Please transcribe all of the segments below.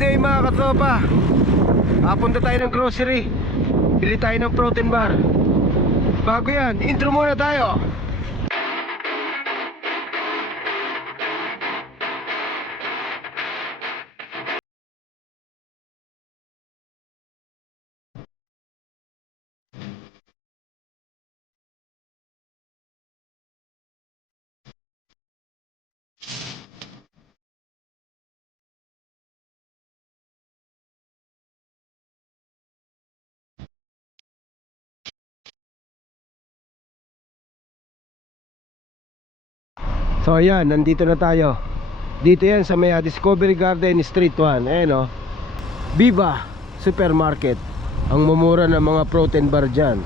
day mga katropa. Papunta tayo ng grocery. Bili tayo ng protein bar. Bago yan, intro muna tayo. So ayan, nandito na tayo. Dito yan sa may Discovery Garden Street 1. Ayan o, Viva Supermarket. Ang mumura ng mga protein bar dyan.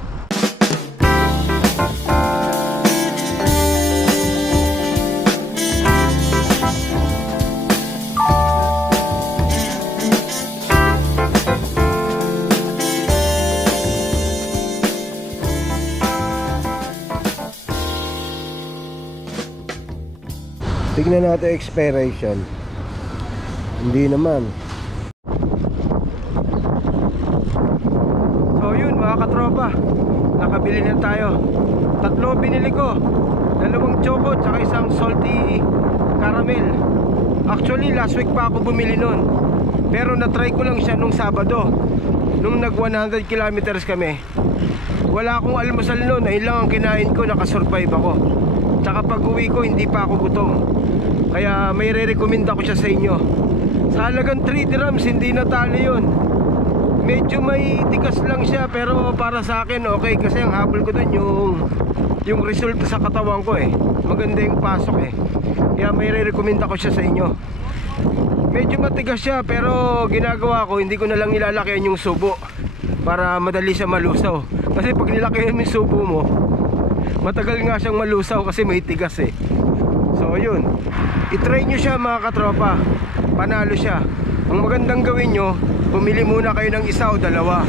Tignan natin expiration. Hindi naman. So yun mga katropa, nakabili na tayo. Tatlo binili ko. 2 choco tsaka isang salty caramel. Actually last week pa ako bumili nun, pero na-try ko lang siya nung Sabado, nung nag 100 kilometers kami. Wala akong almusal nun, ayun lang ang kinain ko, nakasurvive ako. Tsaka pag uwi ko hindi pa ako gutom. Kaya may re-recommend ako siya sa inyo. Sa halagang 3 dirhams, hindi natalo yun. Medyo may tigas lang siya, pero para sa akin okay. Kasi ang habol ko dun yung resulta sa katawan ko eh. Maganda yung pasok eh. Kaya may re-recommend ako siya sa inyo. Medyo matigas siya, pero ginagawa ko, hindi ko na lang nilalakihan yung subo para madali siya malusaw. Kasi pag nilakihan yung subo mo, matagal nga siyang malusaw kasi may tigas eh. So yun, i-try nyo siya mga katropa. Panalo siya. Ang magandang gawin nyo, pumili muna kayo ng isa o dalawa.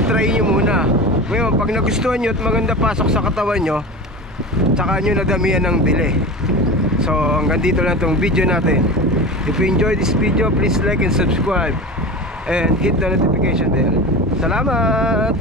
I-try nyo muna. Ngayon, pag nagustuhan nyo at maganda pasok sa katawan nyo, tsaka nyo nadamihan ng bili. So hanggang dito lang itong video natin. If you enjoyed this video, please like and subscribe and hit the notification bell. Salamat!